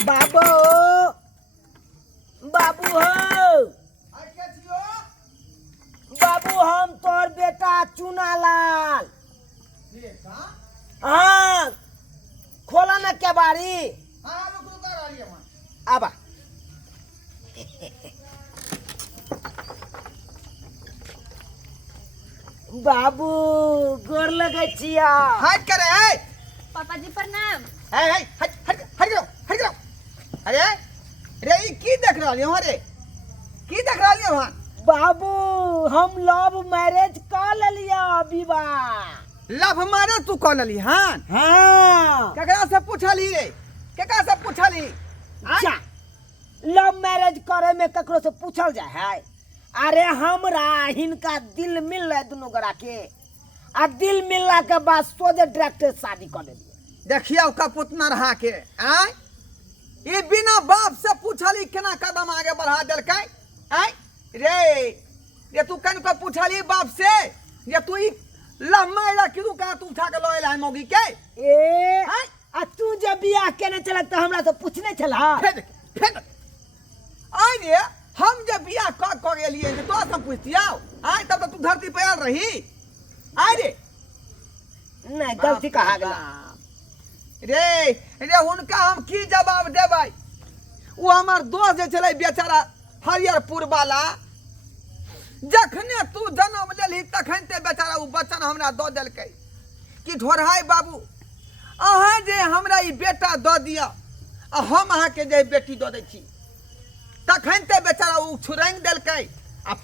बाबू बाबू हो बाबू, हम तोर बेटा चुनालाल। हाँ, खोला न केबाड़ी। आबा बाबू गोर लगे छिया। हट करे है पापा जी प्रणाम। है हट हट हट गिरो हट गिरो। अरे रे ई की देख रहलियो रे, की देख रहलियो वहां? बाबू हम लव मैरिज कर लिया विवाह। लव मैरिज तू कर लली? हां हाँ केकरा से पूछली रे, केकरा से पूछली? जा लव मैरिज करे में ककरो से पूछल जाए है? अरे हमरा हिनका दिल मिल रहे दोनों गोरा के, आ दिल मिलला के बाद सोचे डायरेक्ट शादी कर दिए। देखियो का पुतना रहा के आय ये बिना बाप से पूछली केना कदम आगे बढ़ा देलकै। आय रे ये तू कन को पूछली बाप से ये तू ई लव मैरिज किदू का तू उठा के लए ला मौगी के? ए आ तू जब बियाह केने चलत त हमरा से पूछने छला? फेंक आय रे हम जब बियाह कर गेलिए तो तोरा से पूछतिया? आय तब तो तू धरती पे आल रही। आय रे नहीं गलती कहा गया रे रे उनका हम की जवाब देबै? वो हमार दोस्त जे चले बेचारा हरियरपुर वाला, जखने तू जन्म लेली तखन ते बेचारा वो बचन हमरा दो देलकै कि ढोरहाई बाबू अहाँ जे हमरा ई बेटा दो दिया आ हम अहाँ के जे बेटी दो दै छी, तखन ते बेचारा वो छुरंग देलकै आ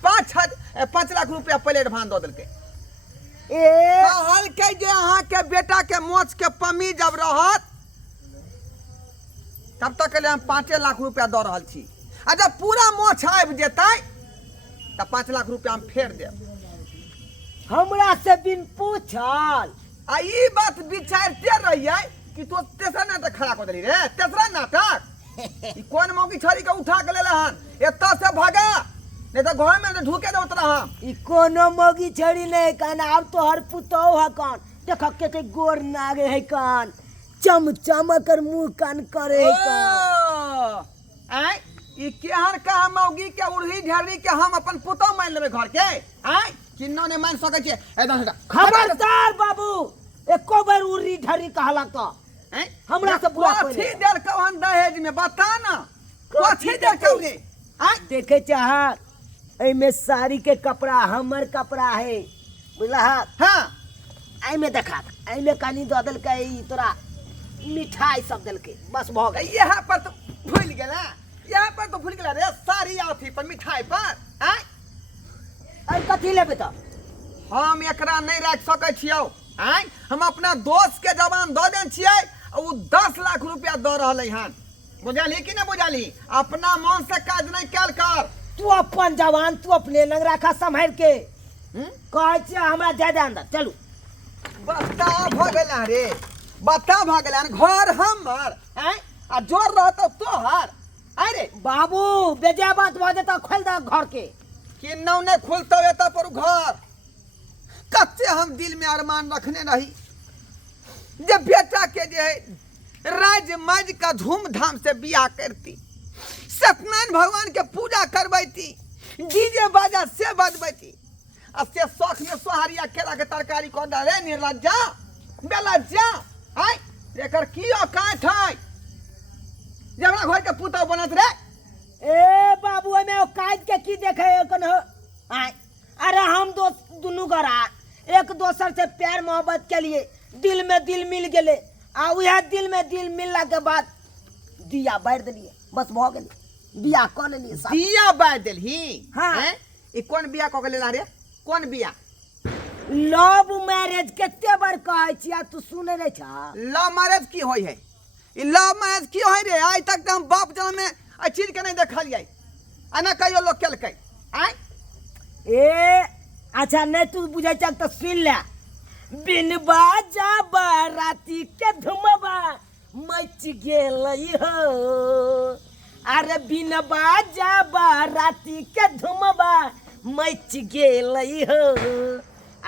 5 लाख रुपया पहले एडवांस दो देलकै। ए कहलकै जे अहाँ के बेटा के मोच के पमी जब रहत तब तक के लिए हम 5 लाख रुपया दो रहल छी, आ जब पूरा मोछ आबि जेतै तब 5 लाख रुपया हम फेर देब। हमरा से बिन पूछल आ ई बात विचारते रहिए कि तो तेसरा नाटक खड़ा कर देली रे। तेसरा नाटक ई कोन मौकी छड़ी के उठा के लेला हन? एतऽ से भागा नहीं तो घर में ढूके दो तोरा हम। ई कोनो मोगी छड़ी नहीं कान, अब तो हर पुतौ है कान। देख के गोर नागे है कान, चम चम कर मुंह कान करे है कान। आय ई केहन का मौगी के उड़ही ढेरी के हम अपन पुतौ मान लेबे घर के? आय किन्नो ने मान सकै छै? एकदम से खबरदार बाबू, एको बार उड़ी ढरी कहला तो हमरा से बुरा कोई कथी नहीं। देल कौन दहेज में बता ना, कथी देल कौ रे? आय देखे चाह एमे साड़ी के कपड़ा हमर कपड़ा है बुझला? हां एमे देखा एमे कानी दो दल के ई तोरा मिठाई सब दल के बस भ गई। यहाँ पर तो भूल गेला, यहाँ पर तो भूल गेला रे सारी अथी पर मिठाई पर। आय अरे कथी लेबे त? हम एकरा नहीं रख सकै छियौ। आय हम अपना दोस्त के जवान दो देन छियै, उ 10 लाख रुपया दो रहलै हन। बुझली कि नहीं बुझली? अपना मन से काज नहीं कैल कर। तू अपन जवान तू अपने लग रखा संभाल के। कहे छ हमरा ज्यादा अंदर चलू। बता भ गेला रे, बता भ गेला घर हमर। आय आ जोर रहत तोहर। अरे बाबू बेजा बात भ जेता खोल द घर के। किन्नौ ने खुलतौ एता पर घर। कच्चे हम दिल में अरमान रखने रही जे बेटा के जे राज मज का धूमधाम से बियाह करती, सत्यनारायण भगवान के पूजा करबैती, डीजे बाजा से बजबैती, आ से शौक में सोहारिया केला के तरकारी को डाले निर्लज्जा बेलज्जा। आय एकर की औकात है जे हमरा घर के पुतौ बनत रे? ए बाबू एमे औकात के की देखे कन हो? आय अरे हम दोनों गरा एक दोसर से प्यार मोहब्बत के लिए दिल में दिल मिल गेले, आ उहे दिल में दिल मिलला के बाद दिया बार दिलिए बस भ गेली, बियाह कर लेलिए। दिया बार देलही? हाँ। ई कोन बियाह क के लेला रे? कोन बियाह? लव मैरिज केते बार कहै छिया तू सुने नहीं छ? लव मैरिज की होय है? ई लव मैरिज की होय रे? आज तक हम बाप जन्म में आ चीज के नहीं देखलिए, आ ना कहियो लोग केलकै। आय ए अच्छा नहीं तू बुझै छ त सुन ले। बिन बाजा बाराती के धुमबा मच गेलई हो, अरे बिन बाजा बाराती के धुमबा मच गेलई हो,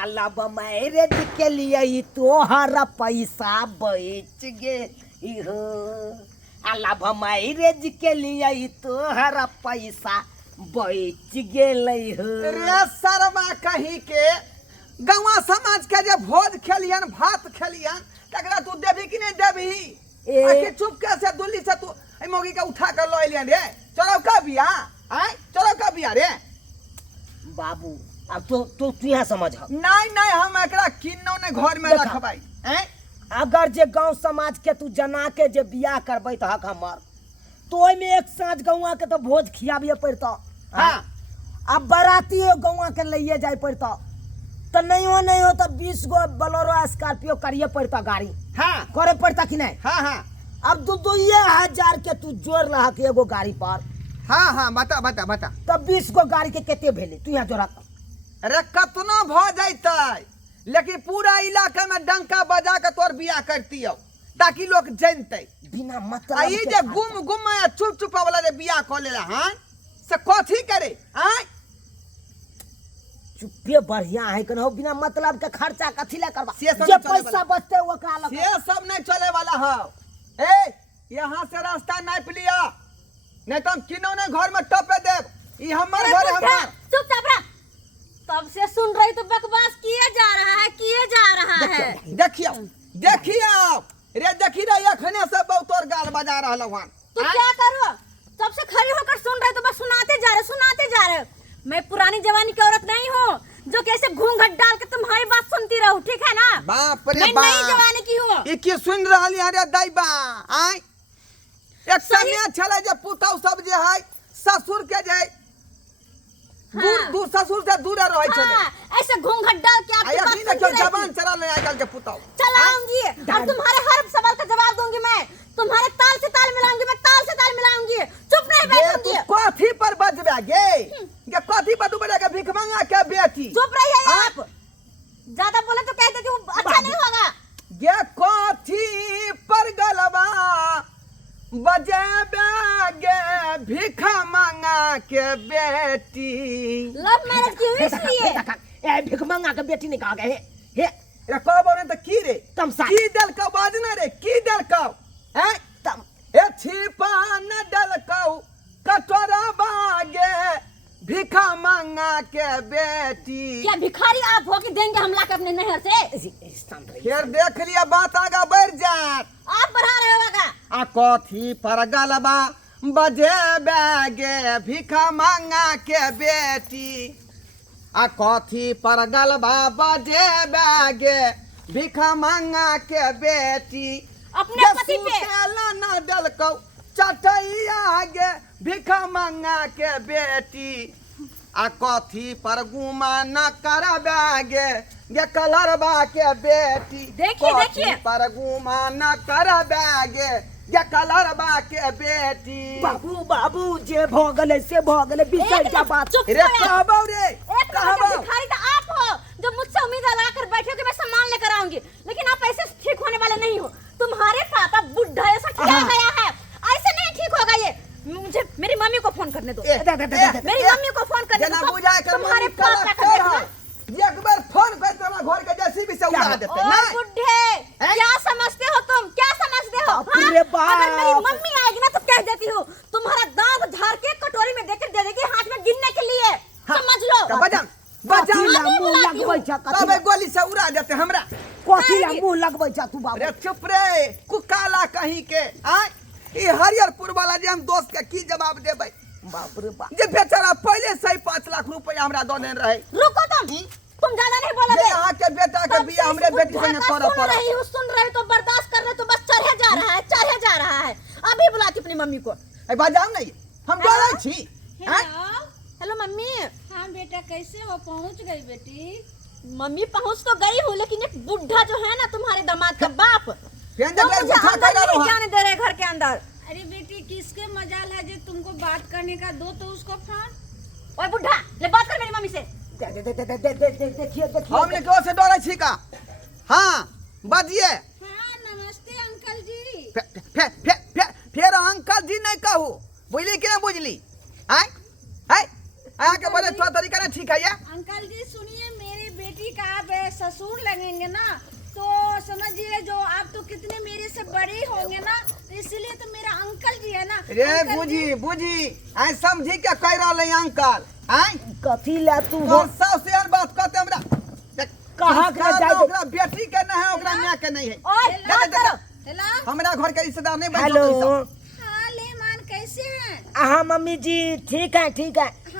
अलब मैरिज के लिए तोहरा पैसा बच गे हो, अलाभ मैरेज के लिए तोहरा पैसा बच गेलै हो। रे शर्मा कहीं के गौवा समाज के जे भोज खेलियन भात खेलियन तकरा तू देबी कि नहीं देबी? ए- आके चुप के से दुल्ली से तू ए मोगी के उठा कर लो एलियन रे चलो का बिया आय चलो का बिया रे बाबू अब तो तू यहाँ समझ। नहीं नहीं हम एकरा किन्नो ने घर में देखा। रखबाई हैं अगर जे गांव समाज के तू जना के जे बियाह करबै त हक हमर तो ओय में एक साँझ गौवा के तो भोज खियाबिए पड़ता। हाँ अब बाराती गौवा के लइए जाए पड़ता तो नहीं हो तो 20 गो बोलेरो स्कॉर्पियो करिए पड़ता गाड़ी हाँ करे पड़ता कि नहीं। हाँ हाँ अब 2,000 के तू जोड़ रहा के एगो गाड़ी पर हाँ हाँ बता बता बता तब 20 गो गाड़ी के केते भेले तू यहाँ जोड़ा। अरे कतनो भ जैतै लेकिन पूरा इलाका में डंका बजा के तोर बियाह करती हो ताकि लोग जानते बिना आ मतलब ई के जे खर्चा। गुम गुम या चुप चुप वाला जे बियाह कर लेला हां से कथी करे आय चुप्पे बढ़िया है कनो बिना मतलब के खर्चा कथी ला करबा से सब जे नहीं चले पैसा वाला। बचते ओकरा लग ये सब नहीं चले वाला हो ए यहाँ से रास्ता नाप लिया नहीं तो हम किन्होंने घर में टपे देव ई हमर अरे घर है बुढ़ा, हमर चुपचाप रह। तब से सुन रही तो बकवास किए जा रहा है किए जा रहा है। देखियो देखियो रे देखी रे अखने से बहुत तोर गाल बजा रहल हन तो क्या करो तब से खड़ी होकर सुन रहे तो बस सुनाते जा रहे। मैं पुरानी जवानी की औरत नहीं हूँ जो कैसे घूंघट डाल के तुम्हारी बात सुनती रहूं, ठीक है ना। बाप रे मैं बाप नई जवानी की हूँ। ई की सुन रहली अरे दैबा आय एक सही- समय छले जे पुतौ सब जे है ससुर के जे दूर हाँ। दूर ससुर से दूर रहे छले हाँ, ऐसे घूंघट डाल के आपकी आया बात नहीं सुनती देखो रहती। जबान चला ले आजकल के पुतौ चलाऊंगी और तुम्हारे हर सवाल का जवाब दूंगी। मैं तुम्हारे ताल से ताल मिलाऊंगी, मैं ताल से ताल मिलाऊंगी। चुप नहीं ये तू बैठूंगी। कथी पर बजबे गे ये कथी पर तू बजा के भीख मांगा के बेटी चुप रहिए हाँ? आप। ज्यादा बोले तो कह देती हूँ, अच्छा नहीं होगा। ये कथी पर गलबा बजेबे गे भीख मांगा के बेटी लव मैरिज की हुई इसलिए। ए भिख मंगा के बेटी ने कहा गए हे रे कहबो ने त की रे तमसा की दल का बाजना रे की दल का हैं तम ए छिपा न दल का कटोरा बागे भिखा मांगा के बेटी क्या भिखारी आप हो कि देंगे हम लाके अपने नहर से। फिर देख लिया बात आगा बढ़ जात आप बढ़ा रहे होगा। आ कथी पर गलबा बजे बैगे भिखा मांगा के बेटी आ कथी पर गलबा बजे बैगे भिखा मांगा के बेटी अपने पति पे। न दल को चटैया गे भिखा मांगा के बेटी आ कथी पर गुमा न करबे गे कलरबा के बेटी देखिए, कथी देखिए। पर गुमा न करबे गे कलरबा के बेटी बाबू बाबू जे भगले से भगले बिसर जा बात चुप रे रहे। कहबो रे एक नंबर कहबो के भिखारी तो आप हो जो मुझसे उम्मीद लगा कर बैठे हो कि मैं सम्मान लेकर आऊंगी, लेकिन आप ऐसे ठीक होने वाले नहीं हो। तुम्हारे पापा बुढ़ा ऐसा ठिया हाँ। गया है, ऐसे नहीं ठीक होगा ये। मुझे मेरी मम्मी को फोन करने दो। ए, मेरी मम्मी को फोन करने जना दो। बुझाए कर तुम्हारे मम्मी काला पापा कर का है एक बार फोन कर तोरा घर के जेसीबी से उड़ा देते ओ नहीं बुढ़े, क्या समझते हो तुम, क्या समझते हो? बाप हाँ? रे बाप। अगर मेरी मम्मी आएगी ना तो कह देती हूँ तुम्हारा दांत झाड़ के कटोरी में देकर दे देगी हाथ में गिनने के लिए। समझ लो। तो बजम बजम कथी ला अभी मुंह बुलाती लगबै हूँ। छ तब कथी गोली से उड़ा देते हमरा कथी ला मुंह लगबै छ तू बाबू अरे चुप रे कुकाला कहीं के आय ई हरियरपुर वाला जे हम दोस्त के की जवाब देबै बाप रे बाप जे बेचारा पहले से ही 5 लाख रुपया हमरा दो देन रहे रुको तुम ज्यादा नहीं जे बोलोगे। यहाँ के बेटा के तब बिया से हमरे इस बेटी बुढ़ा संगे का करऽ सुन पड़ा रही हूँ, सुन रही तो बर्दाश्त कर रहे तो बस चढ़े जा रहा है, चढ़े जा रहा है। अभी बुलाती अपनी मम्मी को। ए बाजाओ नहीं हम डरै छी आय हेलो मम्मी। हाँ बेटा कैसे हो पहुंच गई बेटी। मम्मी पहुंच तो गई हूँ, लेकिन एक बुढ़ा जो है ना तुम्हारे दामाद का बाप, फेन वो जब मुझे गुठा अंदर कर नहीं रहा जाने दे रहे घर के अंदर। अरे बेटी किसके मजाल है जो तुमको बात करने का, दो तो उसको फोन। ओए बुढ़ा, ले बात कर मेरी मम्मी से। देखिए हमने क्यों से डरै छी का हां बजिए हाँ नमस्ते अंकल जी। फिर अंकल जी नहीं कहू बुझली कि नहीं बुझली आय आय आया के बोले तो तरीका नहीं ठीक है ये अंकल जी सुनिए, मेरी बेटी का आप ससुर लगेंगे ना तो समझिए जो आप तो कितने मेरे से बड़े होंगे ना, तो इसीलिए तो मेरा अंकल जी है ना। रे अंकल बुझी जी, बुझी आई समझी क्या कह रहा है अंकल आई कथी ला तू हो और सबसे यार बात कहते हमरा कहाँ के संस्कार जाए ना ओकरा बेटी के नहीं है ओकरा मां के नहीं है ओए दे, दे, दे, दे। हेलो। हमरा घर के रिश्तेदार नहीं बन हेलो हाँ लेमान कैसे हैं? हाँ मम्मी जी ठीक है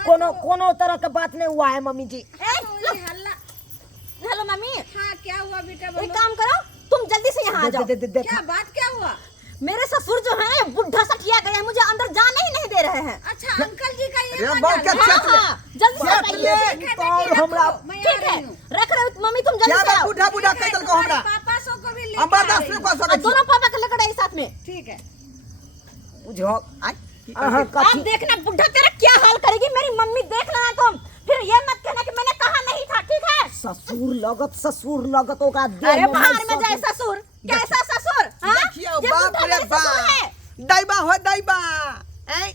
कोनो कोनो तरह का बात नहीं हुआ है मम्मी जी। तो ये हल्ला। हेलो मम्मी, हाँ क्या हुआ बेटा एक बोलो। काम करो, तुम जल्दी से यहाँ आ जाओ। क्या बात क्या हुआ? मेरे ससुर जो है बुढ़ा सठिया गए हैं, मुझे अंदर जाने ही नहीं दे रहे हैं। अच्छा अंकल जी का ये अरे मजाल बात क्या है? चल- हाँ, जल्दी से चल- बताइए। ठीक है, तो बेटी, रखो, हमरा- मैं आ ठीक है, रही हूँ। रख रहे हो मम्मी, तुम जल्दी क्या से बात आओ। बुढ़ा बुढ़ा ठीक है, कहतल को तुम्हारे हमरा पापा सो को भी लेके हम आ बर्दाश्त रही नहीं हूँ। कर और सकत दोनों पापा के लकड़ा एक साथ में। ठीक है। बुझो आई हाँ अब कथी देखना बुढ़ा तेरा क्या हाल करेगी, मेरी मम्मी देख लेना तुम, फिर ये मत कहना कि मैंने कहा नहीं था, ठीक है? ससुर लगत होगा अरे बाहर में जाए ससुर, कैसा ससुर? हाँ? देखिए ये बाप बुढ़ा रे मेरे ससुर है। बाप दैबा हो दैबा ऐ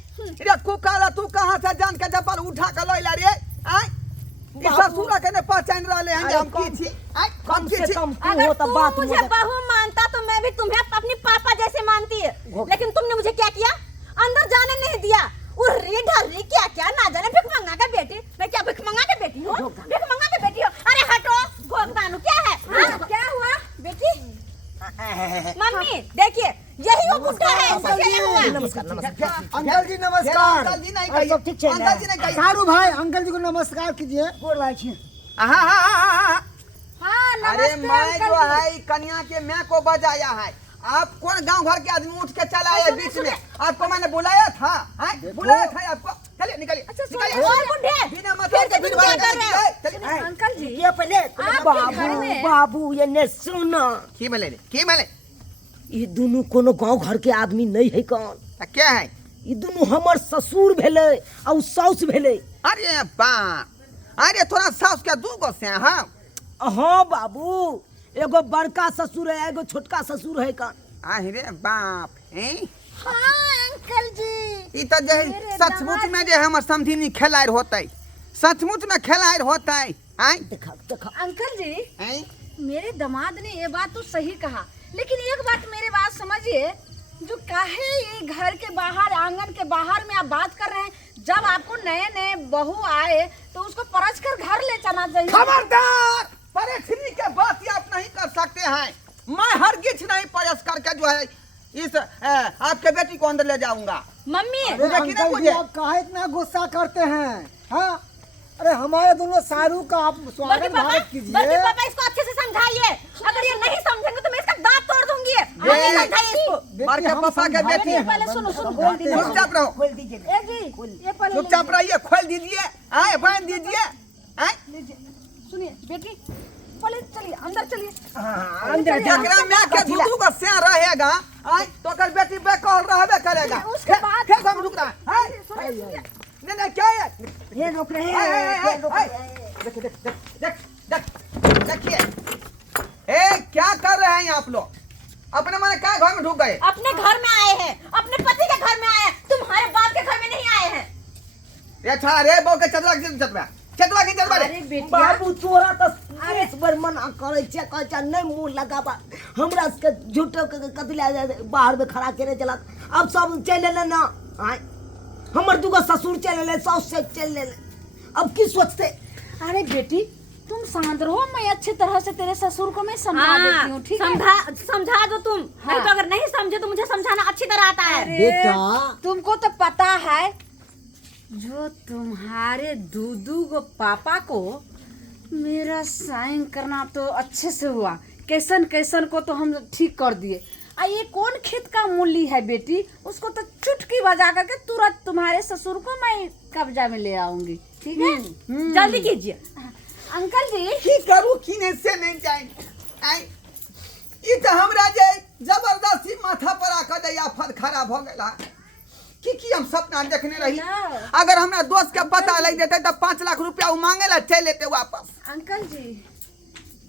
रे कुकाला तू कहां से जान के जबर उठा के लइला रे ऐ ई बाबू। ससुरा के ने पहचान रहले हैं जे अरे हम की कम- छी ऐ कम हम की से छी कम तू अगर हो तो तू बात मुझे मुझे बहू मानता तो मैं भी तुम्हें अपनी पापा जैसे मानती है, वो- लेकिन तुमने मुझे क्या किया, अंदर जाने नहीं दिया। उर्री ढर्री क्या क्या ना जाने, भिख मंगा के बेटी, मैं क्या भिख मंगा के बेटी हूँ? भिख मंगा के बेटी हूँ? अरे हटो, भोगदानु क्या है? हाँ? क्या हुआ बेटी? मम्मी देखिए, यही वो बुढ़ा है, इससे क्या हुआ? नमस्कार अंकल जी नमस्कार। अंकल जी नहीं और सब ठीक कहिए छै अंकल जी नहीं कहिए सारू भाई अंकल जी को नमस्कार कीजिए। बोल रहा छी हाँ हाँ अरे नमस्ते मैं अंकल जो जी। है कन्या के मैं को बजाया है आप कौन गांव घर के आदमी उठ के चला आए बीच में आपको मैंने बुलाया था हैं? बुलाया था आपको चलिए निकलिए निकलिए और बुढ़े, बिना फिर मतलब से के तुम फिर क्या कर रहे हो? चलिए अंकल जी ये पहले आपके घर में- बाबू ये ने सुनो की बोले ये दोनों कोनो गांव घर के आदमी नहीं है कौन, क्या है ये दोनों हमर ससुर भेले और साउस भेले। अरे बाप अरे थोड़ा सास के दू गो से हाँ हाँ बाबू, एगो बड़का ससुर है एगो छोटका ससुर है कौन। अरे बाप हैं हाँ अंकल जी ई तो जे है मेरे सचमुच दामाद- में जे हमर समधिनी खेलायर होतै सचमुच में खेलायर होतै हैं देखा अंकल जी हैं मेरे दामाद ने ये बात तो सही कहा, लेकिन एक बात मेरे बात समझिए, जो काहे ये घर के बाहर आंगन के बाहर में आप बात कर रहे हैं, जब आपको नए नए बहू आए तो उसको परच कर घर ले जाना चाहिए। खबरदार परेशानी के बात ये आप नहीं कर सकते हैं मैं हरगिज नहीं परस करके जो है इस आपके बेटी को अंदर ले जाऊंगा मम्मी अरे देखिए ना अंकल जी मुझे। आप काहे इतना गुस्सा करते हैं? हाँ अरे हमारे दोनों सारू का आप बल्कि स्वागत पापा, भारत बल्कि कीजिए। पापा इसको अच्छे से समझाइए, अगर ये नहीं समझेंगे तो मैं इसका दांत तोड़ दूंगी। आगे समझाइए इसको। बेटी, बड़के हम पापा के समझाते बेटी हैं, पहले सुनो, सुनो, समझाते बोल दीजिए। हैं। चुपचाप रहो खोल दीजिए ए जी ये पहले चुपचाप रहिए खोल दीजिए आए बांध दीजिए हैं लीजिए, सुनिए बेटी, पहले चलिए अंदर चलिए। अंदर जा जकरा में के दूधू का से रहेगा आई तो कर बेटी बेकौल रहबे करेगा उसके बाद- फिर हम रुक रहा है सुनिए, सुनिए। नहीं क्या है ये रोक रहे हाय, हाय, हैं हाय, ये रोक हाय। रहे हैं। देख देख देख देख देखिए ए क्या कर रहे हैं आप लोग अपने मन क्या घर में ढुक गए अपने घर में आए हैं, अपने पति के घर में आए हैं, तुम्हारे बाप के घर में नहीं आए हैं। ये था रे बो के चतवा की चतवा अरे रे बेटिया बाबू तोरा तो इस बार मना करे छे कह छे नहीं मुंह लगाबा हमरा के झूठो के कतला बाहर में खड़ा करे चला अब सब चले ले ना आय हमर दुगो ससुर चले ले सास से चले ले अब की सोचते। अरे बेटी तुम शांत रहो, मैं अच्छी तरह से तेरे ससुर को मैं समझा देती हूँ, ठीक है? समझा दो तुम, नहीं तो अगर नहीं समझे तो मुझे समझाना अच्छी तरह आता है। अरे, बेटा। तुमको तो पता है जो तुम्हारे दूदू को पापा को मेरा साइन करना तो अच्छे से हुआ, कैसन कैसन को तो हम ठीक कर दिए। ये कौन खेत का मूली है बेटी, उसको तो चुटकी बजा करके तुरंत तुम्हारे ससुर को मैं कब्जा में ले आऊंगी, ठीक है? जल्दी कीजिए। अंकल जी की करू किने से नहीं जाएंगे आई ई तो हमरा जे जबरदस्ती माथा पर आकर दे आफत खराब हो गेला की हम सपना देखने रही अगर हमरा दोस्त के पता लग जेते तो 5 लाख रुपया उ मांगे ला चल लेते वापस अंकल जी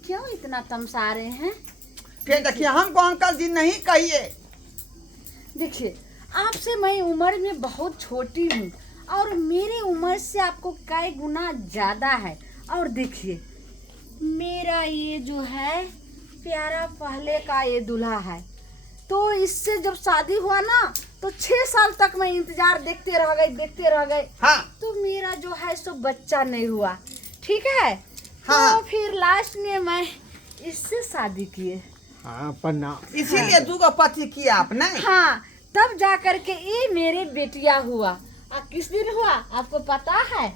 क्यों इतना तमसा रहे हैं? फिर देखिए हमको अंकल जी नहीं कहिए देखिए आपसे मैं उम्र में बहुत छोटी हूँ और मेरी उम्र से आपको कई गुना ज्यादा है। और देखिए मेरा ये जो है प्यारा पहले का ये दूल्हा है। तो इससे जब शादी हुआ ना तो 6 साल तक मैं इंतजार देखते रह गए। हाँ तो मेरा जो है सो बच्चा नहीं हुआ, ठीक है। हाँ। तो फिर लास्ट में मैं इससे शादी किए। हाँ प्रणाम। इसीलिए दूगो पति किया आपने। हाँ, तब जा करके ये मेरे बेटिया हुआ। किस दिन हुआ आपको पता है?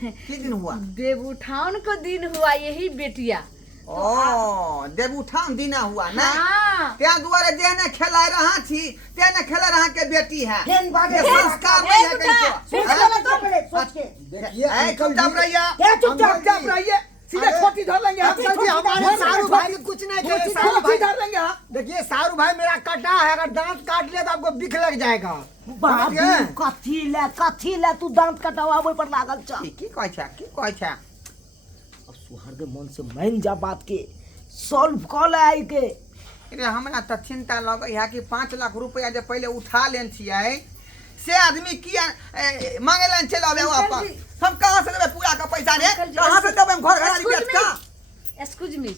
किस दिन हुआ? देवउठान को दिन हुआ यही बेटिया। ओ देवउठान दिना हुआ ना। हाँ। त्या दुआरे जेने खेला रहा थी तेने खेला रहा के बेटी है। हेन बागे ये संस्कार नहीं है कहीं सोच के देखिए चुपचाप रहिए। क्या चुपचाप रहिए। सीधे खोटी धर लेंगे हम। अंकल जी हमारे सारू भाई कुछ नहीं करे। सारू भाई धर लेंगे हम। देखिए सारू भाई मेरा कटा है, अगर दांत काट लिया तो आपको बिख लग जाएगा। बाबू कथी ले तू दांत कटवावे पर लागल छ। की कहै छै? अब सुहार के मन से मान जा बात के सॉल्व कॉल है के। अरे हमरा त चिंता लगे है कि 5 लाख रुपया जे पहले उठा लेन छियै से आदमी किया मांगे लेन चल आवे वापस। हम कहां से देबे पूरा का पैसा रे? कहां से देबे? हम घर घरारी बेच का। एक्सक्यूज मी,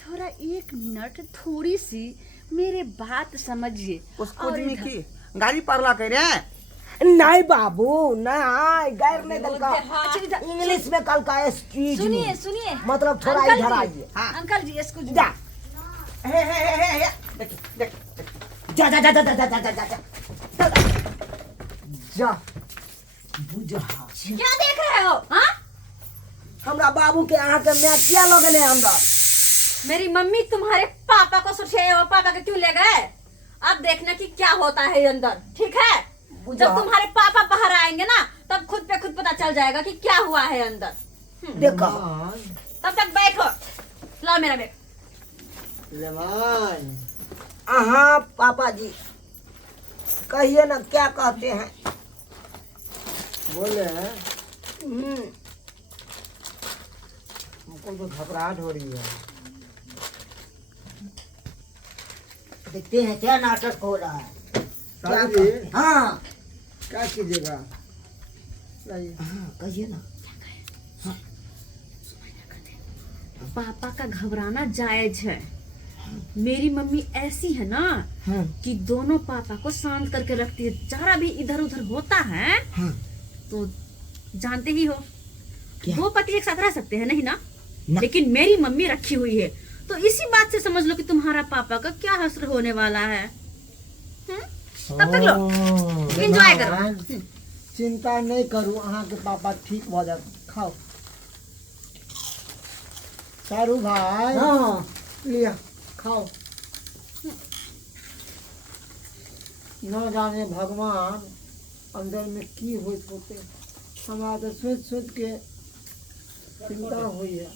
थोड़ा 1 मिनट थोड़ी सी मेरे बात समझिए। उसको और आदमी इधर- की गाड़ी पारला कह रे। नहीं बाबू नहीं गैर नहीं कल का अच्छा, इधर- इंग्लिश में कल का एक्सक्यूज सुनिए मतलब थोड़ा अंकल इधर जी, आइए। हाँ। अंकल जी एक्सक्यूज जा हे देख देख जा जा जा जा जा जा जा जा जा जा बुझा क्या देख रहे हो? हाँ, हमरा बाबू के यहाँ के मैं क्या लगने अंदर। मेरी मम्मी तुम्हारे पापा को सुझाए हो, पापा के क्यों ले गए? अब देखना कि क्या होता है अंदर, ठीक है? बुझा। जब तुम्हारे पापा बाहर आएंगे ना तब खुद पे खुद पता चल जाएगा कि क्या हुआ है अंदर। देखो तब तक बैठो, लाओ मेरा बैग। लेमान हाँ पापा जी कहिए ना क्या कहते हैं। बोले हैं हम्म, हमको तो घबराहट हो रही है। देखते हैं क्या नाटक हो रहा है। क्या सारू जी कहते हैं? हाँ क्या कीजिएगा? लाइए। हाँ कहिए ना। पापा का घबराना जायज है। मेरी मम्मी ऐसी है ना हाँ कि दोनों पापा को शांत करके रखती है। जरा भी इधर उधर होता है हाँ तो जानते ही हो, क्या? 2 पति एक साथ रह सकते हैं नहीं ना? ना। लेकिन मेरी मम्मी रखी हुई है, तो इसी बात से समझ लो कि तुम्हारा पापा का क्या हश्र होने वाला है। तब तक लो एंजॉय करो। लेमान, चिंता नहीं करू, अहाँ के पापा ठीक हो जात। खाओ सारू भाई हाँ लिया खाओ। न जाने भगवान अंदर में की होत होते, हमारा तो सोच सोच के चिंता हुई है।